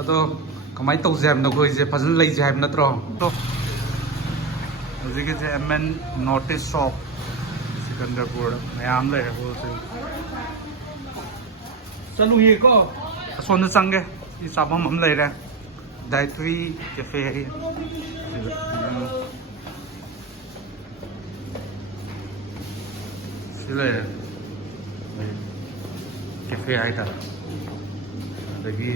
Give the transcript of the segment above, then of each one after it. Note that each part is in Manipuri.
ꯑꯗꯣ ꯀꯃꯥꯏꯅ ꯇꯧꯁꯦ ꯍꯥꯏꯕꯅꯣ ꯑꯩꯈꯣꯏꯁꯦ ꯐꯖꯅ ꯂꯩꯁꯦ ꯍꯥꯏꯕ ꯅꯠꯇ꯭ꯔꯣ ꯍꯧꯖꯤꯛꯀꯤꯁꯦ MN ꯅꯣꯔꯠ ꯏꯁ ꯁꯣꯞ ꯁꯤꯀꯟꯗꯔꯄꯨꯔꯗ ꯃꯌꯥꯝ ꯂꯩꯔꯦ ꯍꯣꯜꯁꯦꯜ ꯆꯠꯂꯨꯌꯦꯀꯣ ꯑꯁꯣꯝꯗ ꯆꯪꯒꯦ ꯁꯤ ꯆꯥꯐꯝ ꯑꯃ ꯂꯩꯔꯦ ꯗꯥꯏꯇ꯭ꯔꯤ ꯀꯦꯐꯦ ꯍꯥꯏꯌꯦ ꯁꯤ ꯂꯩꯔꯦ ꯀꯦꯐꯦ ꯍꯥꯏꯇꯥꯔꯦ ꯑꯗꯒꯤ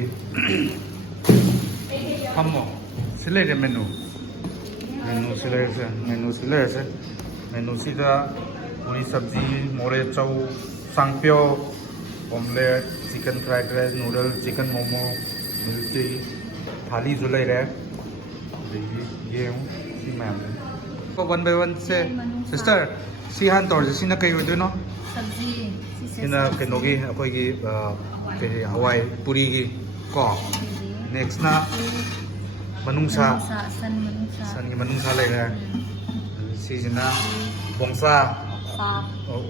ꯐꯝꯃꯣ ꯁꯤ ꯂꯩꯔꯦ ꯃꯦꯅꯨꯁꯤ ꯂꯩꯔꯁꯦ ꯃꯦꯅꯨꯁꯤꯗ ꯄꯨꯔꯤ ꯁब्ꯖꯤ ꯃꯣꯔꯦ ꯆꯧ ꯁꯥꯡꯄ꯭ꯌꯣ omelette, chicken fried rice, noodle, chicken momo, milk tea, थालीꯁꯨ ꯂꯩꯔꯦ ꯑꯗꯒꯤ ꯌꯦꯡꯉꯨ ꯁꯤ ꯃꯌꯥꯝꯁꯦ वन बाय वन से सिस्टर सी हान तौर सिना कई होदोनो सब्जी सिना कनोगी अखोगी कई हवाई पूरी की को नेक्स्ट ना मनुंसा सन की मनुंसा लेगा सीजना बोंसा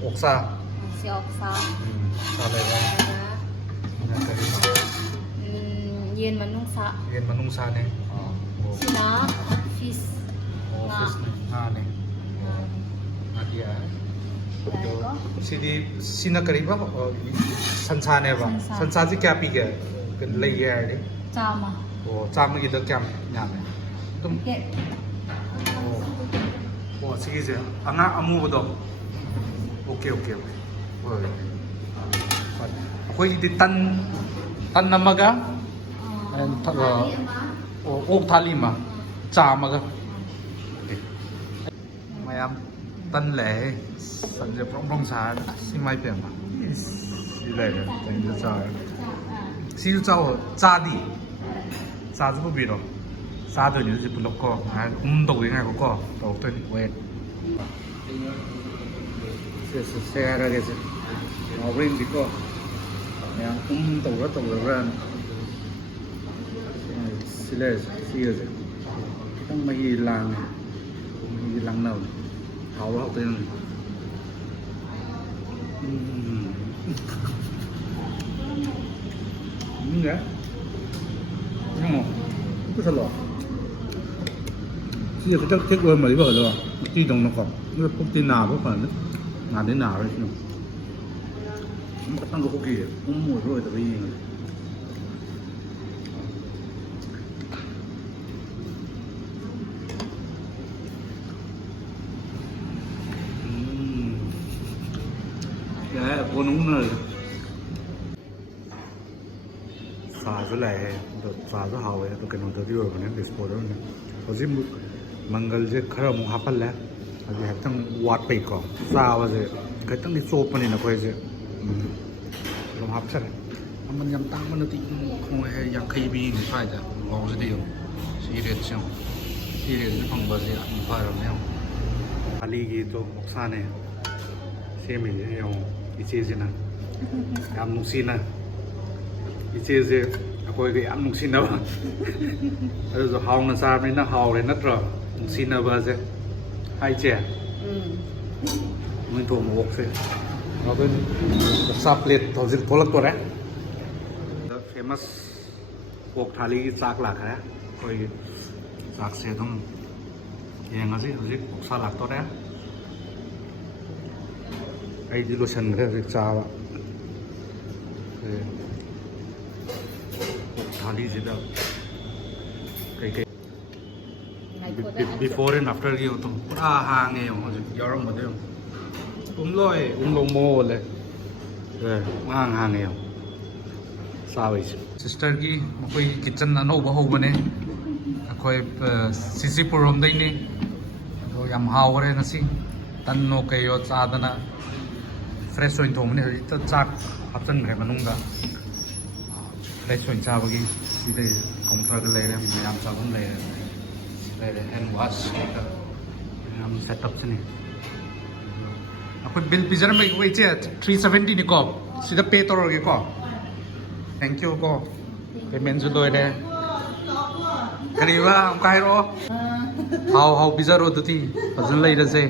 ओक्सा सा लेगा yen manungsa ne sina fish fish ne Nadia sidi sina kariba sansa ne ba sansa ji kya pi ge lai ge ai chama chama gi da kya nya ne tum sigi je anga amu do okay hoi di tan namaga ꯑꯣꯛ ꯊꯥꯂꯤ ꯑꯃ ꯆꯥ ꯑꯃꯒ ꯃꯌꯥꯝ ꯇꯟ ꯂꯩ ꯁꯟꯁꯦ ꯄ꯭ꯔꯣꯡ ꯄ꯭ꯔꯣꯡ ꯁꯥꯔ ꯁꯤ ꯃꯥꯏ ꯄꯦꯝꯃ ꯁꯤ ꯂꯩꯔꯦ ꯇꯟꯁꯨ ꯆꯥꯔꯦ ꯁꯤꯁꯨ ꯆꯥꯎ ꯆꯥꯗꯤ ꯆꯥꯁꯨ ꯄꯨꯕꯤꯔꯣ ꯆꯥꯗꯣꯏꯅꯤ ꯍꯧꯖꯤꯛ ꯄꯨꯂꯞꯀꯣ ꯇꯧꯗꯣꯏ ꯉꯥꯏꯈꯣꯀꯣ ꯇꯧꯔꯛꯇꯣꯏꯅꯤ ꯋꯦꯠ ꯁꯦ ꯍꯥꯏꯔꯒꯦꯁꯦ ꯍꯥꯎꯕ꯭ꯔꯦꯟꯗꯤꯀꯣ ꯃꯌꯥꯝ ꯇꯧꯔꯕ꯭ꯔꯥꯅ Silas, silas. Kita menghilang nau. Awak tu yang. Enggak. Nggak. Itu salah. Siapa kita cek dulu mari bawa dulu. Mesti dong nak. Ini pun tina apa kan? Nade nare sih. Ini petang kau kiri. Umur roh itu begini. 보는 사주 लाए तो साजु हावे तो कनो तो दियो बने डिस्पोजल ने होजि मंगल जे खरा मु हापल है अभी हतंग वाट पे को सावा जे खतंग नि चोपनी न कोइ जे लम हापसर मन यम तांग मन ति खो है yang खई बी नि फाइ जा लॉन्ग जे दियो सीरियस फंग बजे फार ने खाली की तो नुकसान है सेम ही है इचेजना याम नुसीना इचेजे अखोइगे याम नुसीनाबा अदो हाउना चाबनिना हाउरे नत्रो नुसीनाबाजे हाइचे मुइ तो मोकसे अबन सा प्लेट थौजिन थोलक तोरे द फेमस पोक थाली की चाक लाखा कोई चाक से एकदम येंगासे हजिक पोक्सा लाक तोरे ꯑꯩꯗꯤ ꯂꯣꯏꯁꯟꯈ꯭ꯔꯦ ꯍꯧꯖꯤꯛ ꯆꯥꯕ ꯊꯥꯂꯤꯁꯤꯗ ꯀꯩꯀꯩ ꯕꯤꯐꯣꯔ ꯑꯦꯟ ꯑꯥꯐꯇꯔꯒꯤ ꯑꯗꯨꯝ ꯄꯨꯔꯥ ꯍꯥꯡꯉꯦ ꯌꯦꯡꯉꯣ ꯍꯧꯖꯤꯛ ꯌꯥꯎꯔꯝꯕꯗꯣ ꯌꯦꯡꯉꯣ ꯄꯨꯝꯂꯣꯏ ꯎꯝꯂꯣꯡ ꯃꯣꯜꯂꯦ ꯍꯥꯡꯉꯦ ꯌꯦꯡꯉꯣ ꯆꯥꯕꯩꯁꯦ ꯁꯤꯁꯇꯔꯒꯤ ꯃꯈꯣꯏꯒꯤ ꯀꯤꯠꯆꯟ ꯑꯅꯧꯕ ꯍꯧꯕꯅꯦ ꯑꯩꯈꯣꯏ ꯁꯤꯁꯤꯄꯨꯔ ꯔꯣꯝꯗꯩꯅꯦ ꯑꯗꯣ ꯌꯥꯝ ꯍꯥꯎꯈꯔꯦ ꯉꯁꯤ ꯇꯟꯅꯣ ꯀꯩꯌꯣ ꯆꯥꯗꯅ फ्रेश होइन थोमने हजिता चाक हापचनग्रे मनुंगा फ्रेश होइन चाबगी सिदे काउंटर लेरे मयाम चाबन लेरे हैंड वॉश हम सेटअप छने अखोय बिल पिजर में वेचे 370 नि को सिदा पे तोरगे को थैंक यू को पेमेंट जु लोइरे करीबा काइरो हाउ पिजरो दुती फजन लेरसे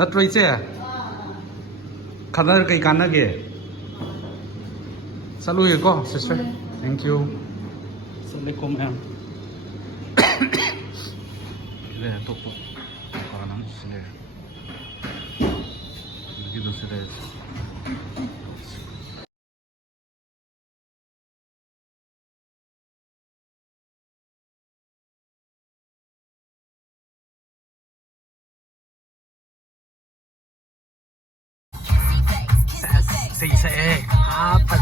नत्रोइचे खाना कई काना के चलो ये को sister Thank you. Assalamualaikum em. Sila ito po. Parang sila. Dito sila. Say, apa,